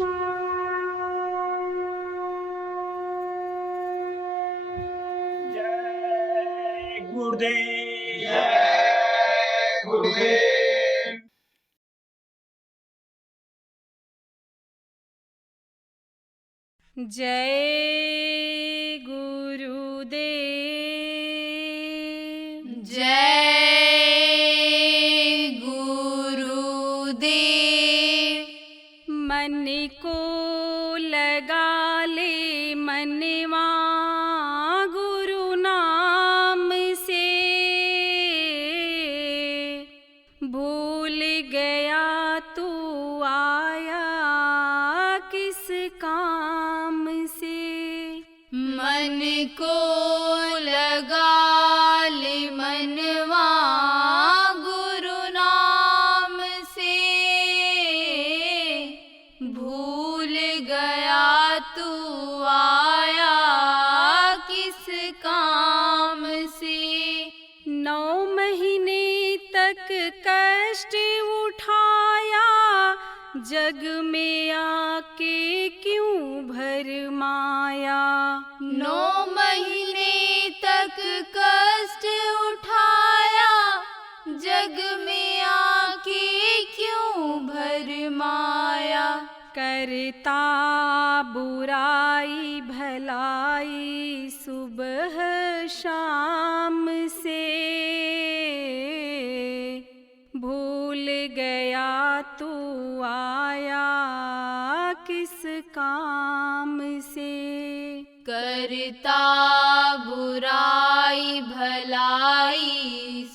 जय गुरुदेव। जय गुरुदेव। जय गुरुदेव। जय गुरुदेव। मन को लगा ले मनवा गुरु नाम से, भूल गया तू आया किस काम से। मन को लगा ले मनवा गुरु नाम से, भूल गया तू आया किस काम से। 9 महीने तक कष्ट उठाया, जग में आके क्यों भरमाया। 9 महीने तक कष्ट उठाया, जग में आके क्यों भरमाया। करता बुराई भलाई सुबह शाम से, भूल गया तू आया किस काम से। करता बुराई भलाई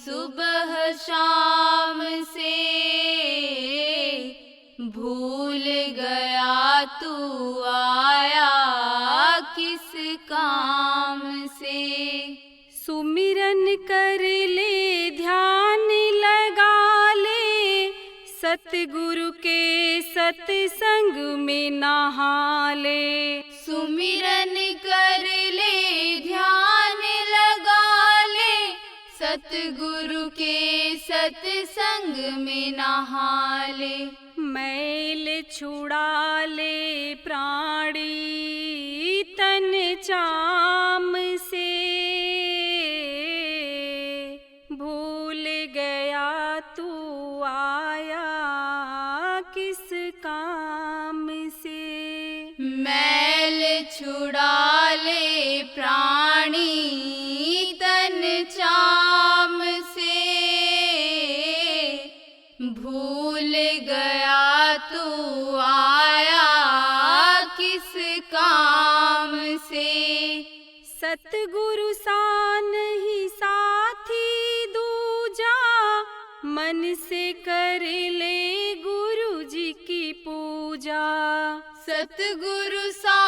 सुबह शाम से, भूल गया तू आया किस काम से। सुमिरन कर ले ध्यान लगा ले, सतगुरु के सत्संग में नहा ले। सुमिरन कर ले ध्यान लगा ले, सतगुरु के सत्संग में नहा ले। मैल छुड़ा ले प्राणी तन चाम से, भूल गया तू आया किस काम से। मैल छुड़ा ले प्राणी तन चाम से, भूल गया तू आया किस काम से। सतगुरु सा नहीं साथी दूजा, मन से कर ले गुरु जी की पूजा। सतगुरु सा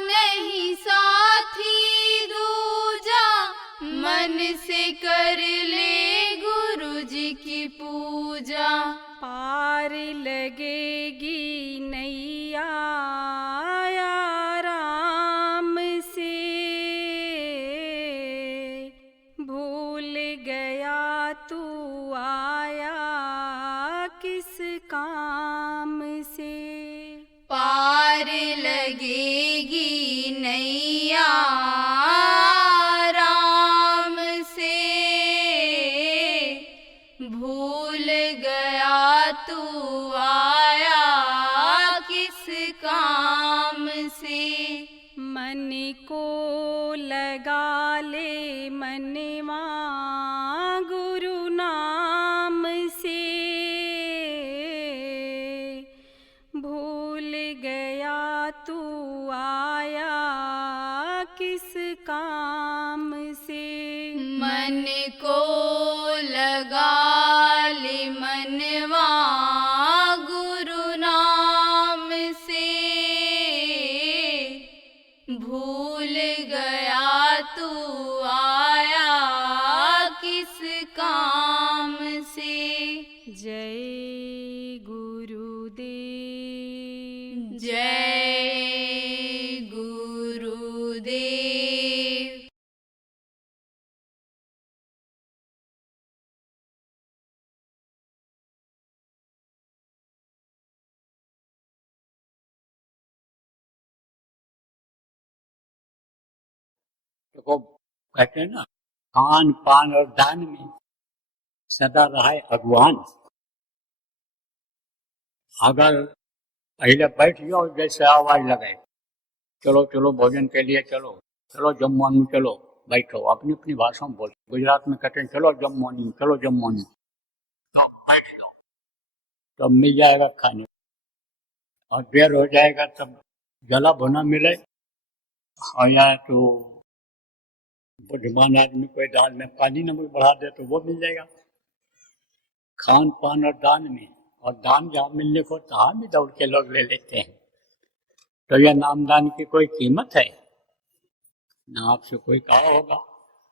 नहीं साथी दूजा, मन से कर ले गुरु जी की पूजा। पार लगेगी नैया आराम से, भूल गया तू आया किस काम से। पार लगेगी नैया राम से, भूल गया तू आया किस काम से। मन को लगा ले मनवा गुरु नाम से, भूल गया तू आया किस काम से। मन को लगा ले मनवा गुरु नाम से, भूल गया तू आया किस काम से। जय गुरुदेव। जय गुरुदेव। देखो कहते हैं ना, खान पान और दान में सदा रहे अगुवान। अगर पहले बैठ जाओ, जैसे आवाज लगे चलो चलो भोजन के लिए चलो, चलो जमवानी चलो, बैठो, अपनी अपनी भाषा में बोलो। गुजरात में कहते हैं चलो जमवानी, चलो जमवानी, तो बैठ जाओ, तब मिल जाएगा खाने। और देर हो जाएगा तब जला भुना मिले, और या तो बुद्धिमान आदमी कोई दाल में पानी नमक बढ़ा दे तो वो मिल जाएगा। खान पान और दान में, और दान जहाँ मिलने को तहाँ भी दौड़ के लोग ले लेते हैं। तो यह नामदान की कोई कीमत है ना? आपसे कोई कहा होगा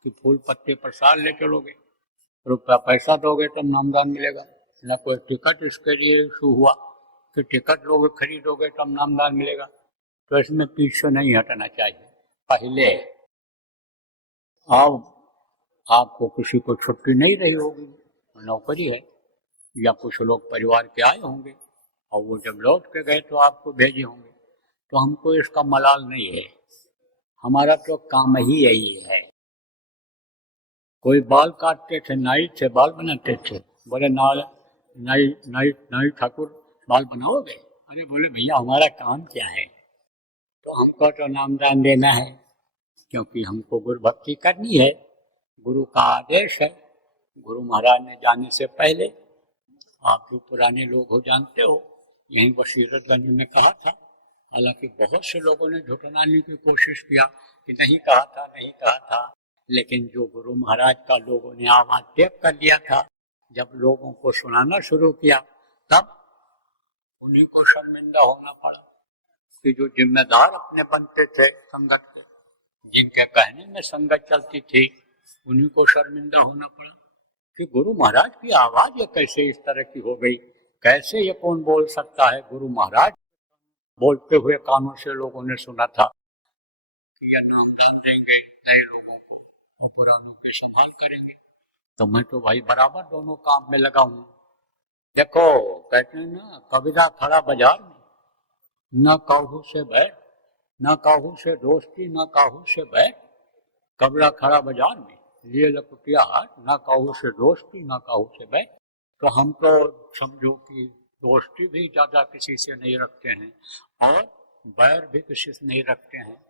कि फूल पत्ते प्रसाद ले चलोगे, रुपया पैसा दोगे तब नामदान मिलेगा, ना कोई टिकट इसके लिए इशू हुआ कि टिकट लोगे खरीदोगे तब नामदान मिलेगा। तो इसमें पीछे नहीं हटना चाहिए। पहले अब आपको किसी को छुट्टी नहीं रही होगी, नौकरी है, या कुछ लोग परिवार के आए होंगे और वो जब लौट के गए तो आपको भेजे होंगे, तो हमको इसका मलाल नहीं है। हमारा तो काम ही यही है। कोई बाल काटते थे, नाई से बाल बनाते थे, बोले नाई ठाकुर बाल बनाओगे? अरे बोले भैया हमारा काम क्या है, तो हमको तो नामदान देना है, क्योंकि हमको गुरु भक्ति करनी है, गुरु का आदेश है। गुरु महाराज ने जाने से पहले, आप जो पुराने लोग हो जानते हो, यहीं बशीरतगंज में कहा था। हालांकि बहुत से लोगों ने झुठलाने की कोशिश किया कि नहीं कहा था, नहीं कहा था, लेकिन जो गुरु महाराज का लोगों ने आवाज टेप कर लिया था, जब लोगों को सुनाना शुरू किया तब उन्हीं को शर्मिंदा होना पड़ा कि जो जिम्मेदार अपने बनते थे संगत के, जिनके कहने में संगत चलती थी, उन्हीं को शर्मिंदा होना पड़ा कि गुरु महाराज की आवाज ये कैसे इस तरह की हो गई, कैसे ये कौन बोल सकता है। गुरु महाराज बोलते हुए कानों से लोगों ने सुना था कि यह नामदान देंगे नए लोगों को और पुरानों के संभाल करेंगे। तो मैं तो भाई बराबर दोनों काम में लगा हूँ। देखो कहते हैं ना, कबीरा खड़ा बाजार में, न काहू से बैठ, न काहू से दोस्ती, न काहू से बैठ। कबीरा खड़ा बाजार में, लिए लकुटिया हाथ, न काहू से दोस्ती, न काहू से बैठ। तो हम तो समझो कि दोस्ती भी ज्यादा किसी से नहीं रखते हैं और बैर भी किसी से नहीं रखते हैं।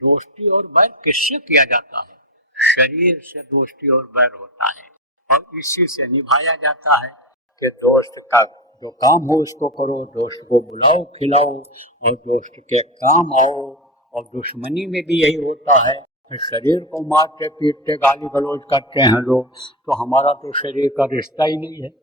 दोस्ती और बैर किससे किया जाता है? शरीर से दोस्ती और बैर होता है, और इसी से निभाया जाता है कि दोस्त का जो काम हो उसको करो, दोस्त को बुलाओ खिलाओ और दोस्त के काम आओ। और दुश्मनी में भी यही होता है, शरीर को मारते पीटते गाली गलौज करते हैं लोग, तो हमारा तो शरीर का रिश्ता ही नहीं है।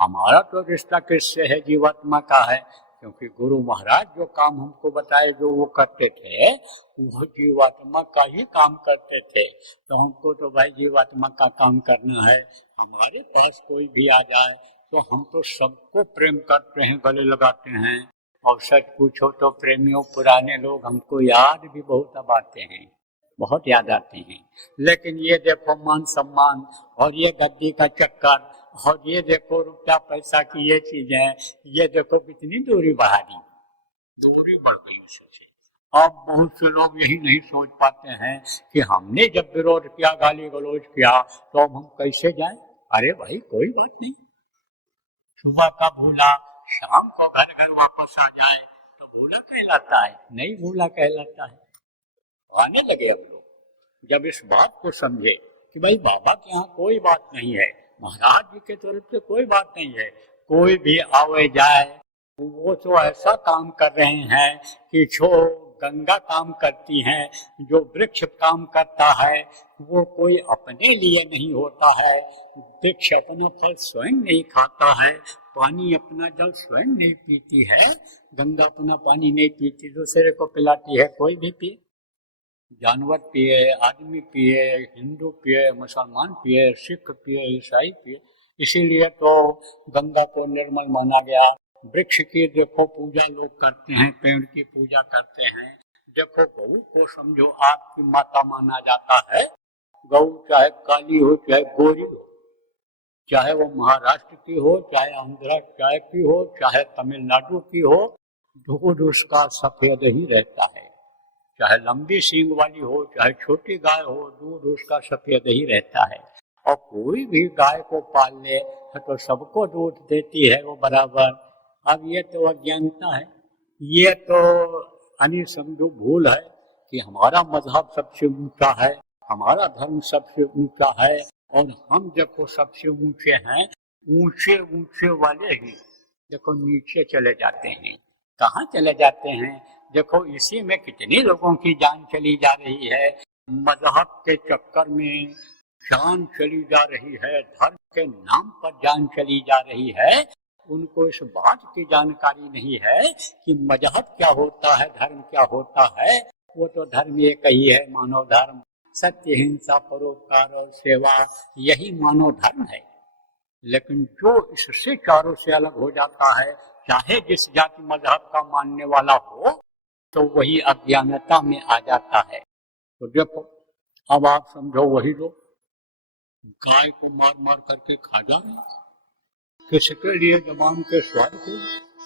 हमारा तो रिश्ता किससे है? जीवात्मा का है, क्योंकि गुरु महाराज जो काम हमको बताए, जो वो करते थे, वो जीवात्मा का ही काम करते थे। तो हमको तो भाई जीवात्मा का काम करना है। हमारे पास कोई भी आ जाए तो हम तो सबको प्रेम करते हैं, गले लगाते हैं। और सच पूछो तो प्रेमियों, पुराने लोग हमको याद भी बहुत अब आते हैं, बहुत याद आते हैं। लेकिन ये देखो मान सम्मान और ये गद्दी का चक्कर और ये देखो रुपया पैसा की ये चीजें, ये देखो कितनी दूरी बढ़ा दी, दूरी बढ़ गई उससे। अब बहुत से लोग यही नहीं सोच पाते हैं कि हमने जब विरोध किया, गाली गलौज किया, तो अब हम कैसे जाएं? अरे भाई कोई बात नहीं, सुबह का भूला शाम को घर घर वापस आ जाए तो भूला कहलाता है, नहीं भूला कहलाता है। आने लगे अब लोग जब इस बात को समझे कि भाई बाबा के यहाँ कोई बात नहीं है, महाराज जी के तरफ से कोई बात नहीं है, कोई भी आवे जाए, वो तो ऐसा काम कर रहे हैं कि जो गंगा काम करती हैं, जो वृक्ष काम करता है, वो कोई अपने लिए नहीं होता है। वृक्ष अपना फल स्वयं नहीं खाता है, पानी अपना जल स्वयं नहीं पीती है, गंगा अपना पानी नहीं पीती, दूसरे को पिलाती है। कोई भी पिए, जानवर पिए, आदमी पिए, हिंदू पिए, मुसलमान पिए, सिख पिए, ईसाई पिए। इसीलिए तो गंगा को निर्मल माना गया। वृक्ष की देखो पूजा लोग करते हैं, पेड़ की पूजा करते हैं। देखो गऊ को समझो आपकी माता माना जाता है। गऊ चाहे काली हो चाहे गोरी हो, चाहे वो महाराष्ट्र की हो, चाहे आंध्र चाहे की हो, चाहे तमिलनाडु की हो, दूध उसका सफेद ही रहता है। चाहे लंबी सींग वाली हो चाहे छोटी गाय हो, दूध उसका सफेद ही रहता है। और कोई भी गाय को पाल ले तो सबको दूध देती है वो बराबर। अब ये तो अज्ञानता है, ये तो यानी समझो भूल है कि हमारा मजहब सबसे ऊंचा है, हमारा धर्म सबसे ऊंचा है और हम देखो सबसे ऊंचे हैं। ऊंचे ऊंचे वाले ही देखो नीचे चले जाते हैं। कहाँ चले जाते हैं? देखो इसी में कितने लोगों की जान चली जा रही है, मजहब के चक्कर में जान चली जा रही है, धर्म के नाम पर जान चली जा रही है। उनको इस बात की जानकारी नहीं है कि मजहब क्या होता है, धर्म क्या होता है। वो तो धर्म एक ही है, मानव धर्म, सत्य, हिंसा, परोपकार और सेवा, यही मानव धर्म है। लेकिन जो इससे चारों से अलग हो जाता है, चाहे जिस जाति मजहब का मानने वाला हो, तो वही अज्ञानता में आ जाता है। तो देखो अब आप समझो, वही लोग गाय को मार मार करके खा जा रहे हैं, किसके लिए? जबान के स्वाद को,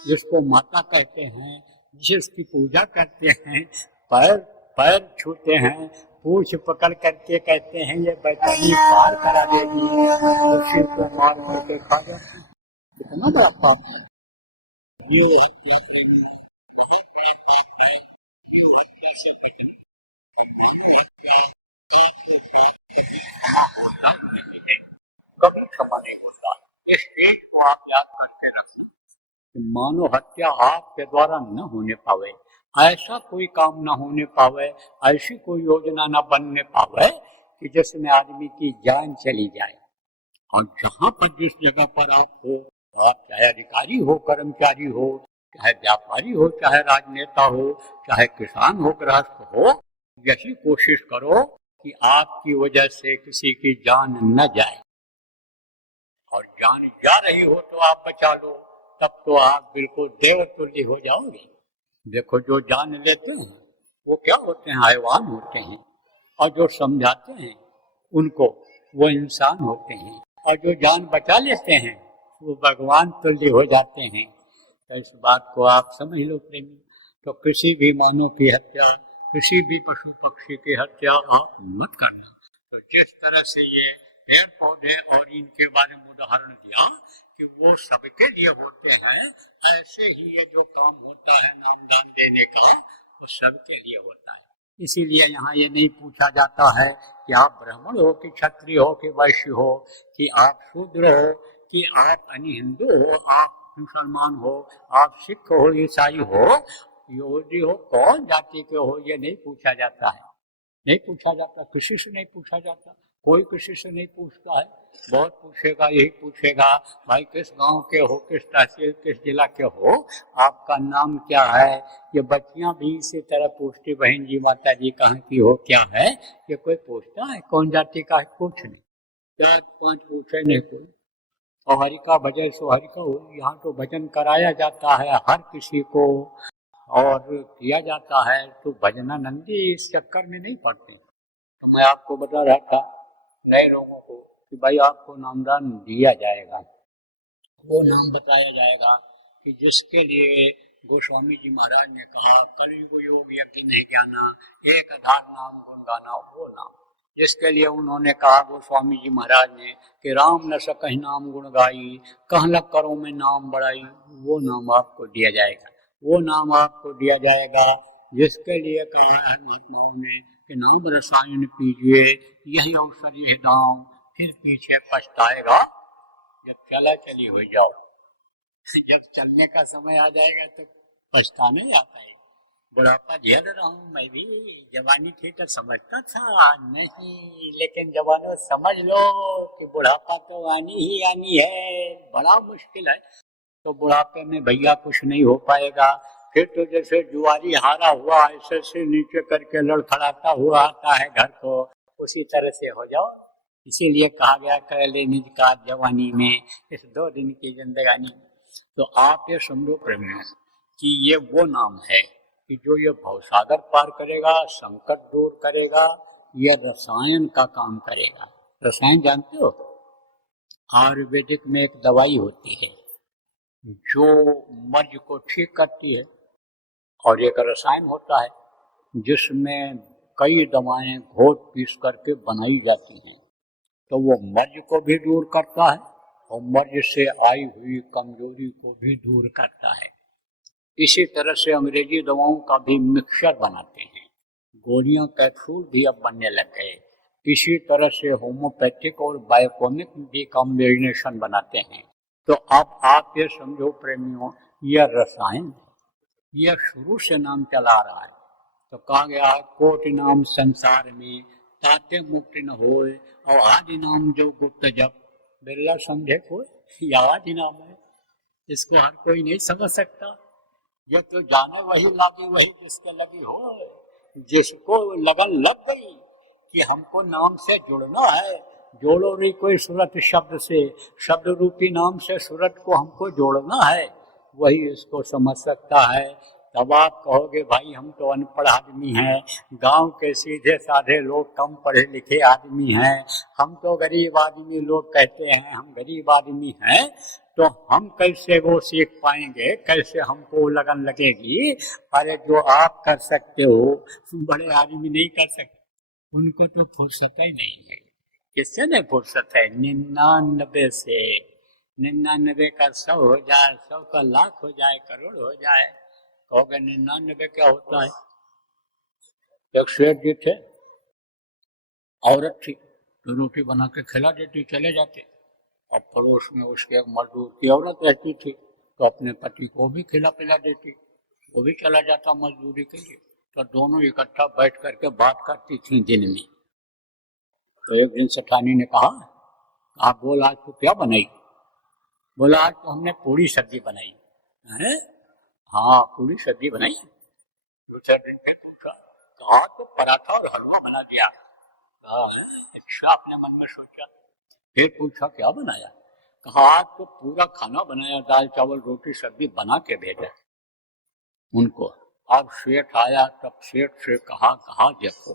जिसको माता कहते हैं, जिसकी पूजा करते हैं, पैर पैर छूते हैं, पूछ पकड़ करके कहते हैं ये बैतरनी पार करा देगी, उसी को मार करके खा जाते हैं। कितना बड़ा पाप है ये हत्या करेंगे, बहुत बड़ा पाप है ये हत्या से बचना। कभी क्षमा नहीं होता। इस चीज को आप याद करके रखना कि मानव हत्या आपके द्वारा न होने पावे, ऐसा कोई काम न होने पावे, ऐसी कोई योजना न बनने पावे कि जिसमें आदमी की जान चली जाए। और जहाँ पर जिस जगह पर आप हो, आप चाहे अधिकारी हो, कर्मचारी हो, चाहे व्यापारी हो, चाहे राजनेता हो, चाहे किसान हो, गृहस्थ हो, यही कोशिश करो कि आपकी वजह से किसी की जान न जाए। और जान जा रही हो तो आप बचा लो, तब तो आप बिल्कुल देवतुल्य हो जाओगे। देखो जो जान लेते हैं वो क्या होते हैं? हैवान होते हैं। और जो समझाते हैं उनको वो इंसान होते हैं। और जो जान बचा लेते हैं वो भगवान तुल्य हो जाते हैं। तो इस बात को आप समझ लो प्रेमी। तो किसी भी मानव की हत्या, किसी भी पशु पक्षी की हत्या आप मत करना। तो जिस तरह से ये पेड़ पौधे और इनके बारे में उदाहरण दिया कि वो सबके लिए होते हैं, ऐसे ही ये जो काम होता है नामदान देने का, वो सबके लिए होता है। इसीलिए यहाँ ये नहीं पूछा जाता है कि आप ब्राह्मण हो कि क्षत्रिय हो कि वैश्य हो, कि आप शूद्र हो कि आप हिंदू हो, आप मुसलमान हो, आप सिख हो, ईसाई हो, यहूदी हो, कौन जाति के हो, ये नहीं पूछा जाता है। नहीं पूछा जाता, किसी से नहीं पूछा जाता, कोई किसी से नहीं पूछता है। बहुत पूछेगा, यही पूछेगा भाई किस गांव के हो, किस तहसील, किस जिला के हो, आपका नाम क्या है। ये बच्चियां भी इसी तरह पूछती, बहन जी, माता जी कहाँ की हो, क्या है। ये कोई पूछता है कौन जाति का है? कुछ नहीं, 4-5 पूछे नहीं कोई। और हरि का भजन सो हरि का हो, यहाँ तो भजन कराया जाता है हर किसी को और किया जाता है। तो भजनानंदी इस चक्कर में नहीं पड़ते। तो मैं आपको बता रहा था नए लोगों को कि भाई आपको नामदान दिया जाएगा, वो नाम बताया जाएगा कि जिसके लिए गोस्वामी जी महाराज ने कहा कलयुग योग यज्ञ नहीं जाना, एक आधार नाम गुण गाना, वो नाम जिसके लिए उन्होंने कहा गोस्वामी जी महाराज ने कि राम न सकहि नाम गुण गाई, कहलक करो में नाम बढ़ाई, वो नाम आपको दिया जाएगा। वो नाम आपको दिया जाएगा जिसके लिए कहा है महात्माओं ने कि नाम रसायन पीजिए, यही अवसर यही दाम, फिर पीछे पछताएगा जब चला चली हो जाओ। जब चलने का समय आ जाएगा तो पछताने आता है। बुढ़ापा झेल रहा हूँ मैं भी, जवानी थी तो समझता था नहीं, लेकिन जवानों समझ लो कि बुढ़ापा तो आनी ही आनी है, बड़ा मुश्किल है। तो बुढ़ापे में भैया कुछ नहीं हो पाएगा। फिर तो जैसे जुआरी हारा हुआ ऐसे से नीचे करके लड़खड़ाता हुआ आता है घर को, उसी तरह से हो जाओ। इसीलिए कहा गया कर ले निज का जवानी में, इस 2 दिन की जिंदगानी। तो आप ये समझो प्रेमी कि ये वो नाम है कि जो ये भवसागर पार करेगा, संकट दूर करेगा, ये रसायन का काम करेगा। रसायन जानते हो? आयुर्वेदिक में एक दवाई होती है जो मर्ज को ठीक करती है और एक रसायन होता है जिसमें कई दवाएं घोट पीस करके बनाई जाती हैं, तो वो मर्ज को भी दूर करता है और मर्ज से आई हुई कमजोरी को भी दूर करता है। इसी तरह से अंग्रेजी दवाओं का भी मिक्सचर बनाते हैं, गोलियां कैप्सूल भी अब बनने लग गए। इसी तरह से होम्योपैथिक और बायोकॉमिक भी कॉम्बिनेशन बनाते हैं। तो अब आप ये समझो प्रेमियों, यह रसायन यह शुरू से नाम चला रहा है। तो कहा गया कोटि नाम संसार में ताते मुक्त न होए और आदि नाम जो गुप्त जब, बिरला समझे कोई, यह आदि नाम है, इसको हर कोई नहीं समझ सकता। ये तो जाने वही लागी वही जिसके लगी हो। जिसको लगन लग गई कि हमको नाम से जुड़ना है, जोड़ो रे कोई सूरत शब्द से, शब्द रूपी नाम से सूरत को हमको जोड़ना है, वही इसको समझ सकता है। तब आप कहोगे भाई हम तो अनपढ़ आदमी हैं, गांव के सीधे साधे लोग, कम पढ़े लिखे आदमी हैं, हम तो गरीब आदमी, लोग कहते हैं हम गरीब आदमी हैं, तो हम कैसे वो सीख पाएंगे, कैसे हमको लगन लगेगी। अरे जो आप कर सकते हो बड़े आदमी नहीं कर सकते, उनको तो फुर्सत ही नहीं है। किससे नहीं फुर्सत है? 99 से 99 का 100 हो जाए, 100 का लाख हो जाए, करोड़ हो जाए। कहोगे 99 क्या होता है? एक शेठ जी थे, औरत थी, तो रोटी बना के खिला देती, चले जाते। और पड़ोस में उसके एक मजदूर की औरत रहती थी, तो अपने पति को भी खिला पिला देती, वो भी चला जाता मजदूरी के लिए। तो दोनों इकट्ठा बैठ करके बात करती थी दिन में। तो एक दिन सेठानी ने कहा, आप बोल आज तो क्या बनाई? बोला आज तो हमने पूरी सब्जी बनाई है। हाँ पूरी सब्जी बनाई। दूसरे दिन फिर पूछा, कहा तो पराठा और हलवा बना दिया। अच्छा, आपने मन में सोचा। फिर पूछा क्या बनाया? कहा आज तो पूरा खाना बनाया, दाल चावल रोटी सब्जी बना के भेजा उनको। अब सेठ आया, तब सेठ से कहा देखो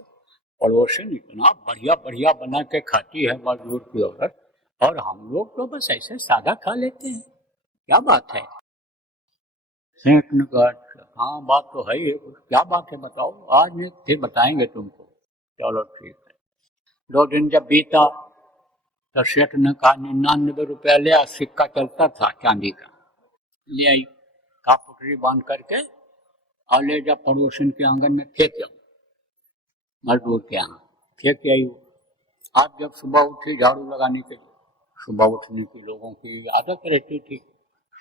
पड़ोसन इतना बढ़िया बढ़िया बना के खाती है मजदूर की औरत, और हम लोग तो बस ऐसे सादा खा लेते हैं, क्या बात है? सेठ ने कहा हाँ बात तो है ही, क्या बात है बताओ, आज नहीं फिर बताएंगे तुमको। चलो ठीक है। 2 दिन जब बीता तो सेठ ने कहा 99 रुपया ले आ, सिक्का चलता था चांदी का, ले आई, का पुटरी बांध करके और ले जा पड़ोसन के आंगन में फेंक जाओ, मजदूर के यहाँ फेंक आई। आप जब सुबह उठी झाड़ू लगाने के लिए, सुबह उठने की लोगों की आदत रहती थी,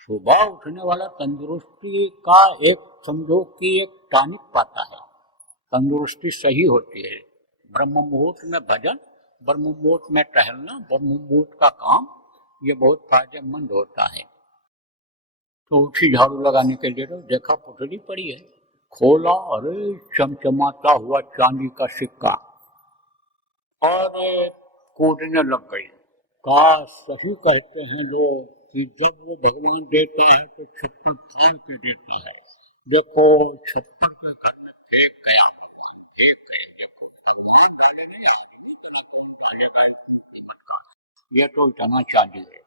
सुबह उठने वाला तंदुरुस्ती का एक समझो कि एक टॉनिक पाता है, तंदुरुस्ती सही होती है। ब्रह्म मुहूर्त में भजन, ब्रह्म मुहूर्त में टहलना, ब्रह्म मुहूर्त का काम, ये बहुत फायदेमंद होता है। तो उठी झाड़ू लगाने के लिए, तो देखा पुटली पड़ी है, खोला, अरे चमचमाता हुआ चांदी का सिक्का, और कूदने लग गई। का सही कहते हैं लोग कि जब वो भगवान देता है तो छप्पर फाड़ के देता है। देखो छप्पर पे फेंक गया, ये तो इतना चांदी है,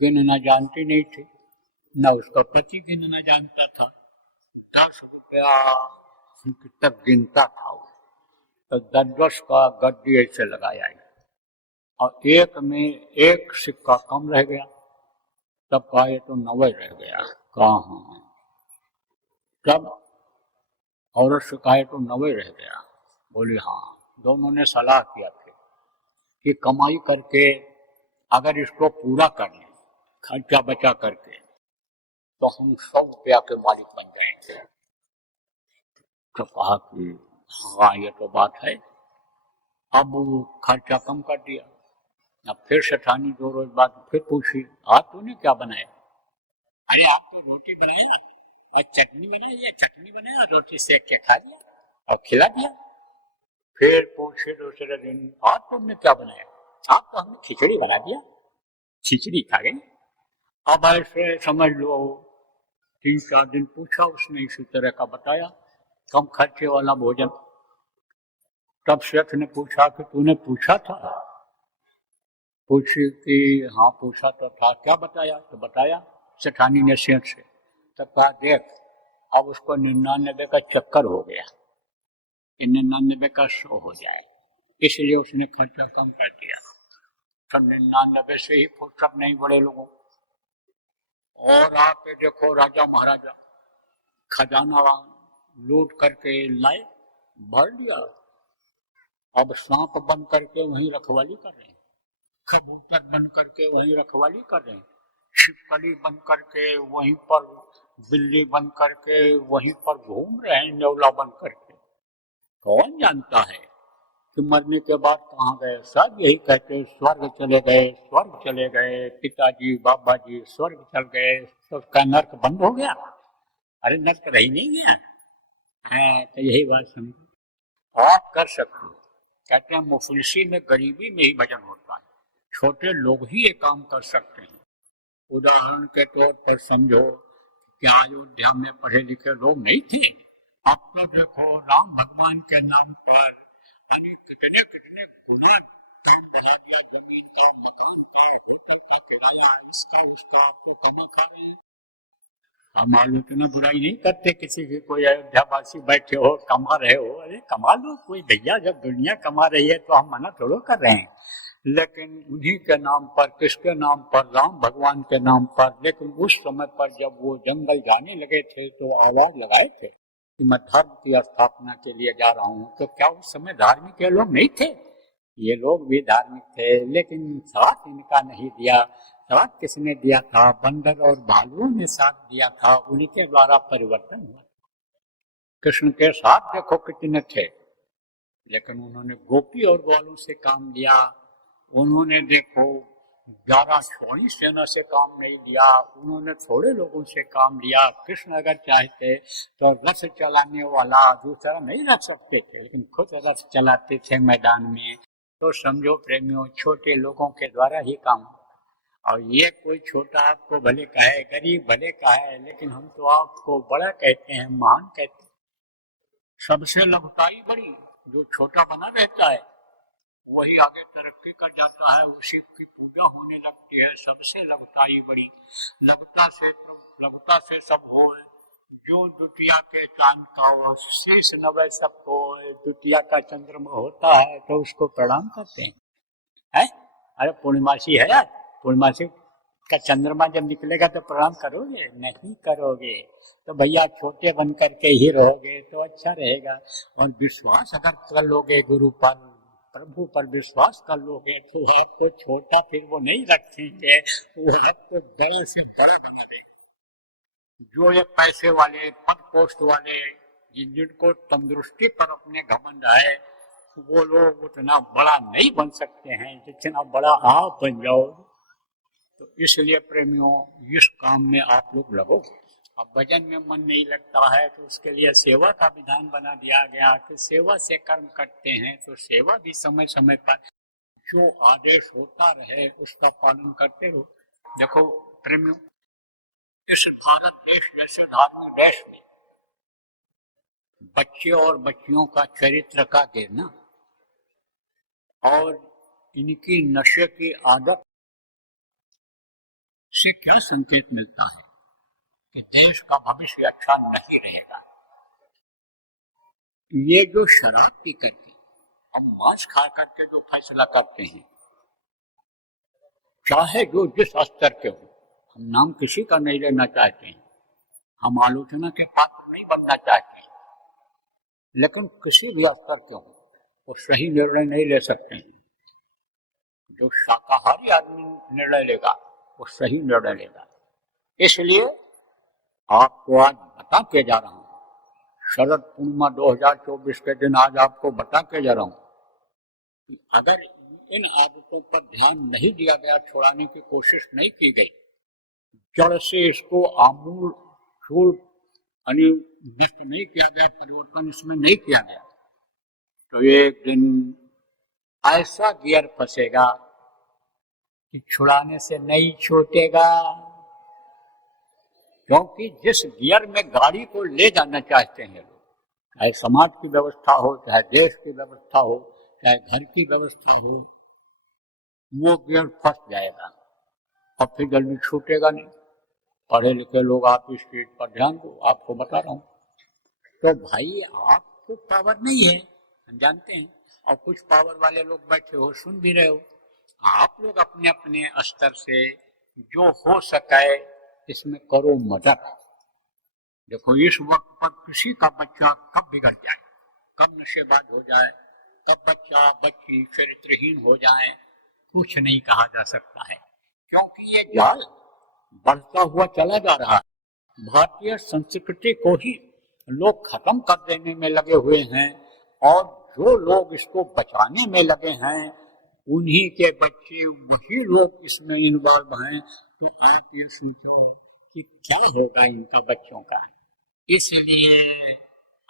गिनना जानती नहीं थी, न उसका पति गिनना जानता था। 10 रुपया तक गिनता था वो, तो 10-10 का गड्डी ऐसे लगाया, और एक में एक सिक्का कम रह गया। तब कहा ये तो 90 रह गया। कहाँ? तब औरत से कहा तो 90 रह गया। बोली हाँ। दोनों ने सलाह किया फिर कि कमाई करके अगर इसको पूरा कर लें, खर्चा बचा करके, तो हम 100 रुपया के मालिक बन जाएंगे। तो कहा कि हाँ ये तो बात है। अब खर्चा कम कर दिया। अब फिर सेठानी 2 रोज बाद फिर पूछी, आज तूने क्या बनाया? अरे आप तो रोटी बनाया और चटनी बनाई, या चटनी बनाया और रोटी सेक के खा लिया और खिला दिया। फिर पूछे दूसरे दिन, आज तुमने क्या बनाया? आप तो हमने खिचड़ी बना दिया, खिचड़ी खा गई। अब ऐसे समझ लो 3-4 दिन पूछा उसने, इसी तरह का बताया, कम खर्चे वाला भोजन। तब सेठ ने पूछा कि तूने पूछा था? पूछी कि हाँ पूछा तो था, क्या बताया? तो बताया सेठानी ने सेठ से। तब कहा देख अब उसको 99 का चक्कर हो गया, कि 99 का 100 हो जाए, इसलिए उसने खर्चा कम कर दिया। तो 99 से ही फुर्सत नहीं बड़े लोगों। और आप देखो राजा महाराजा खजाना लूट करके लाए, भर दिया, अब सांप बन करके वहीं रखवाली कर रहे हैं, कबूतर बन करके वहीं रखवाली कर रहे हैं, छिपकली बन करके वहीं पर, बिल्ली बन करके वहीं पर घूम रहे हैं, न्योला बन करके। कौन जानता है कि मरने के बाद कहाँ गए? सब यही कहते स्वर्ग चले गए, स्वर्ग चले गए, पिताजी बाबा जी स्वर्ग चल गए, तो उसका नर्क बंद हो गया। अरे नर्क रह ही नहीं गया है। तो यही बात समझो, आप कर सकते हो। कहते हैं मुफलिसी में, गरीबी में ही भजन होता है, छोटे लोग ही ये काम कर सकते हैं। उदाहरण के तौर पर समझो कि अयोध्या में पढ़े लिखे लोग नहीं थे। अब तो देखो राम भगवान के नाम पर कितने कितने गुना काम बढ़ा दिया, जमीन का, मकान का, होटल का किराया, इसका उसका, आपको कमा खा रहे हैं। हम आलोचना बुराई नहीं करते किसी की, कोई अयोध्यावासी बैठे हो कमा रहे हो, अरे कमा लो कोई भैया, जब दुनिया कमा रही है तो हम मना थोड़ा कर रहे हैं। लेकिन उन्हीं के नाम पर, किसके नाम पर? राम भगवान के नाम पर। लेकिन उस समय पर जब वो जंगल जाने लगे थे तो आवाज लगाए थे कि मैं धर्म की स्थापना के लिए जा रहा हूँ। तो क्या उस समय धार्मिक ये लोग नहीं थे? ये लोग भी धार्मिक थे, लेकिन साथ इनका नहीं दिया। साथ किसने दिया था? बंदर और भालुओं ने साथ दिया था, उन्हीं के द्वारा परिवर्तन हुआ। कृष्ण के साथ देखो कितने थे, लेकिन उन्होंने गोपी और ग्वालों से काम लिया। उन्होंने देखो 11 छोड़ी सेना से काम नहीं लिया, उन्होंने थोड़े लोगों से काम लिया। कृष्ण अगर चाहते तो रथ चलाने वाला दूसरा नहीं रख सकते थे, लेकिन खुद रथ चलाते थे मैदान में। तो समझो प्रेमियों, छोटे लोगों के द्वारा ही काम। और ये कोई छोटा आपको भले कहे, गरीब भले कहे, लेकिन हम तो आपको बड़ा कहते हैं, महान कहते हैं। सबसे लघुताई बड़ी, जो छोटा बना रहता है वही आगे तरक्की कर जाता है, उसी की पूजा होने लगती है। सबसे लघुताई बड़ी, लघुता से सब हो, जो द्वितीया के चांद का हो, शीश नवे सबको। द्वितीया का चंद्रमा होता है तो उसको प्रणाम करते हैं, है? अरे पूर्णिमासी है यार, पूर्णिमासी का चंद्रमा जब निकलेगा तो प्रणाम करोगे? नहीं करोगे। तो भैया छोटे बन करके ही रहोगे तो अच्छा रहेगा। और विश्वास अगर कर लोगे गुरु पर, प्रभु पर विश्वास कर लोगे तो आपको छोटा फिर वो नहीं रखेंगे, वो आपको बड़े से बड़ा बना देंगे। जो ये पैसे वाले, पद पोस्ट वाले, जिनको तंदुरुस्ती पर अपने घमंड है, वो लोग उतना बड़ा नहीं बन सकते हैं जितना बड़ा आप बन जाओ। तो इसलिए प्रेमियों, इस काम में आप लोग लगो। अब भजन में मन नहीं लगता है तो उसके लिए सेवा का विधान बना दिया गया कि सेवा से कर्म करते हैं तो सेवा भी समय समय पर जो आदेश होता रहे उसका पालन करते रहो। देखो प्रेमियों, इस भारत देश जैसे धार्मिक देश में बच्चे और बच्चियों का चरित्र का गिरना और इनकी नशे की आदत से क्या संकेत मिलता है कि देश का भविष्य अच्छा नहीं रहेगा। ये जो शराब पी करके, हम मांस खा करके जो फैसला करते हैं, चाहे जो जिस स्तर के हो, हम नाम किसी का नहीं लेना चाहते हैं, हम आलोचना के पात्र नहीं बनना चाहते, लेकिन किसी भी स्तर के हो वो सही निर्णय नहीं ले सकते हैं। जो शाकाहारी आदमी निर्णय लेगा वो सही निर्णय लेगा। इसलिए आपको आज बता के जा रहा हूं, शरद पूर्णिमा 2024 के दिन आज आपको बता के जा रहा हूं कि अगर इन आदतों पर ध्यान नहीं दिया गया, छुड़ाने की कोशिश नहीं की गई, जड़ से इसको आमूल चूल नष्ट नहीं किया गया, परिवर्तन इसमें नहीं किया गया, तो एक दिन ऐसा गियर फंसेगा कि छुड़ाने से नहीं छूटेगा। क्योंकि जिस गियर में गाड़ी को ले जाना चाहते हैं लोग, चाहे समाज की व्यवस्था हो, चाहे देश की व्यवस्था हो, चाहे घर की व्यवस्था हो, वो गियर फंस जाएगा और फिर जल्दी छूटेगा नहीं। पढ़े लिखे लोग आप इस चीज पर ध्यान दो, आपको बता रहा हूं। तो भाई आप आपको पावर नहीं है, हम जानते हैं, और कुछ पावर वाले लोग बैठे हो, सुन भी रहे हो। आप लोग अपने अपने स्तर से जो हो सके इसमें करो मदद। देखो इस वक्त पर किसी का बच्चा कब बिगड़ जाए, कब नशेबाज हो जाए, कब बच्चा बच्ची चरित्रहीन हो जाए, कुछ नहीं कहा जा सकता है, क्योंकि ये जाल बढ़ता हुआ चला जा रहा है। भारतीय संस्कृति को ही लोग खत्म कर देने में लगे हुए हैं, और जो लोग इसको बचाने में लगे हैं उन्हीं के बच्चे, वही लोग इसमें इन्वॉल्व हैं। तो आप ये सोचो कि क्या होगा इनका बच्चों का। इसलिए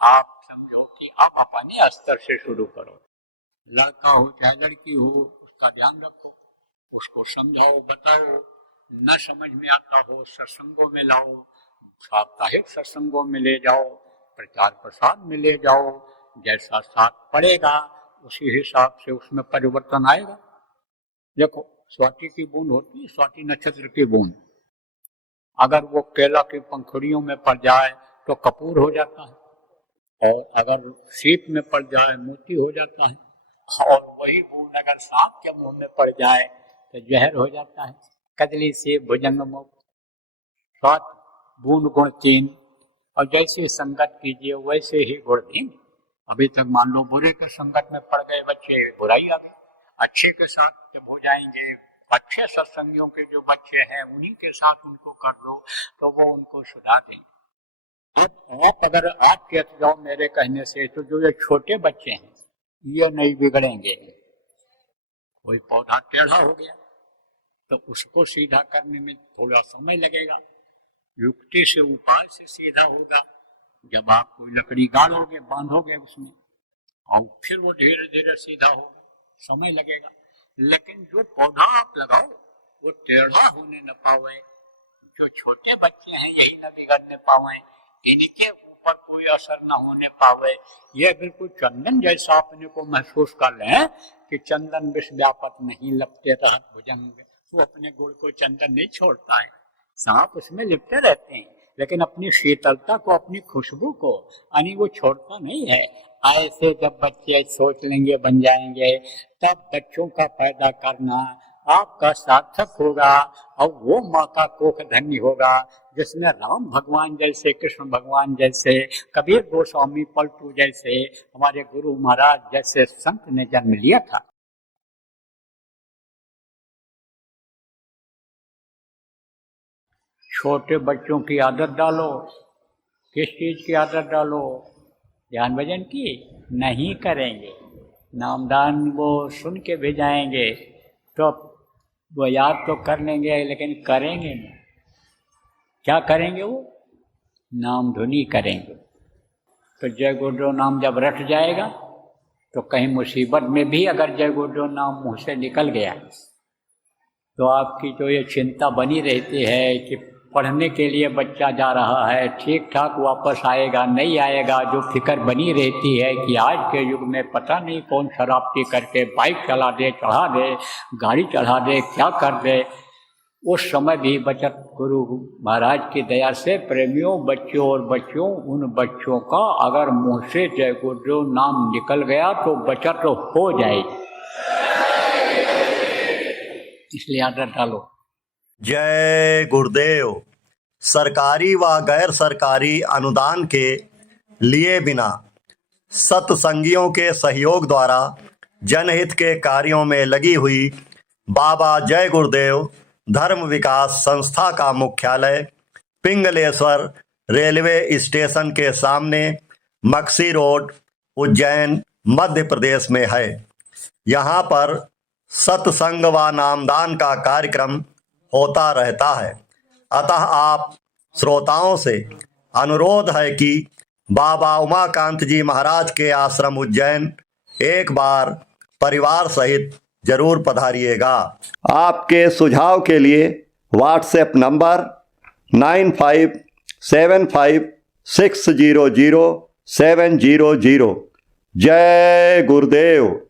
आप समझो कि आप अपने स्तर से शुरू करो। लड़का हो चाहे लड़की हो, उसका ध्यान रखो, उसको समझाओ, बताओ। न समझ में आता हो सत्संगों में लाओ, साप्ताहिक सत्संगों में ले जाओ, प्रचार प्रसार में ले जाओ। जैसा साथ पड़ेगा उसी हिसाब से उसमें परिवर्तन आएगा। देखो स्वाति की बूंद होती है, स्वाति नक्षत्र की बूंद, अगर वो केला की पंखुड़ियों में पड़ जाए तो कपूर हो जाता है, और अगर सीप में पड़ जाए मोती हो जाता है, और वही बूंद अगर सांप के मुंह में पड़ जाए तो जहर हो जाता है। कदली से भुजंग मुख, स्वात बूंद गुण तीन, और जैसे संगत कीजिए वैसे ही गुण तीन। अभी तक मान लो बुरे के संगत में पड़ गए बच्चे, बुराई आ गई। अच्छे के साथ जब हो जाएंगे, अच्छे सत्संगियों के जो बच्चे हैं उन्हीं के साथ उनको कर दो तो वो उनको सुधार देंगे। अब आप अगर आज के जाओ मेरे कहने से, तो जो ये छोटे बच्चे हैं ये नहीं बिगड़ेंगे। कोई पौधा टेढ़ा हो गया तो उसको सीधा करने में थोड़ा समय लगेगा, युक्ति से उपाय से सीधा होगा। जब आप कोई लकड़ी गाड़ोगे, बांधोगे उसमें, और फिर वो धीरे धीरे सीधा होगा, समय लगेगा। लेकिन जो पौधा आप लगाओ वो टेढ़ा होने न पावे, जो छोटे बच्चे हैं यही न बिगड़ने पावे, इनके ऊपर कोई असर न होने पावे। ये बिल्कुल चंदन जैसा अपने को महसूस कर लें कि चंदन विष व्यापक नहीं लपटे रहत भुजंग, वो अपने गुण को चंदन नहीं छोड़ता है। सांप उसमें लिपटे रहते हैं, लेकिन अपनी शीतलता को, अपनी खुशबू को यानी वो छोड़ता नहीं है। ऐसे जब बच्चे सोच लेंगे, बन जाएंगे, तब बच्चों का पैदा करना आपका सार्थक होगा, और वो माँ का कोख धन्य होगा जिसमें राम भगवान जैसे, कृष्ण भगवान जैसे, कबीर गोस्वामी पलटू जैसे, हमारे गुरु महाराज जैसे संत ने जन्म लिया था। छोटे बच्चों की आदत डालो। किस चीज की आदत डालो? ध्यान भजन की नहीं करेंगे, नामदान वो सुन के भी जाएंगे तो वो याद तो कर लेंगे लेकिन करेंगे नहीं। क्या करेंगे? वो नाम धुनी करेंगे। तो जय गुरुदेव नाम जब रट जाएगा तो कहीं मुसीबत में भी अगर जय गुरुदेव नाम मुँह से निकल गया तो आपकी जो ये चिंता बनी रहती है कि पढ़ने के लिए बच्चा जा रहा है, ठीक ठाक वापस आएगा नहीं आएगा, जो फिक्र बनी रहती है कि आज के युग में पता नहीं कौन शराब पी करके बाइक चला दे, चढ़ा दे, गाड़ी चढ़ा दे, क्या कर दे, उस समय भी बचत गुरु महाराज की दया से प्रेमियों, बच्चों और बच्चों, उन बच्चों का अगर मुँह से जय गुरुदेव नाम निकल गया तो बचत हो जाएगी। इसलिए आदत डालो। जय गुरुदेव। सरकारी व गैर सरकारी अनुदान के लिए बिना सत्संगियों के सहयोग द्वारा जनहित के कार्यों में लगी हुई बाबा जय गुरुदेव धर्म विकास संस्था का मुख्यालय पिंगलेश्वर रेलवे स्टेशन के सामने मक्सी रोड, उज्जैन, मध्य प्रदेश में है। यहाँ पर सत्संग व नामदान का कार्यक्रम होता रहता है। अतः आप श्रोताओं से अनुरोध है कि बाबा उमाकांत जी महाराज के आश्रम उज्जैन एक बार परिवार सहित जरूर पधारिएगा। आपके सुझाव के लिए व्हाट्सएप नंबर 9575600700। जय गुरुदेव।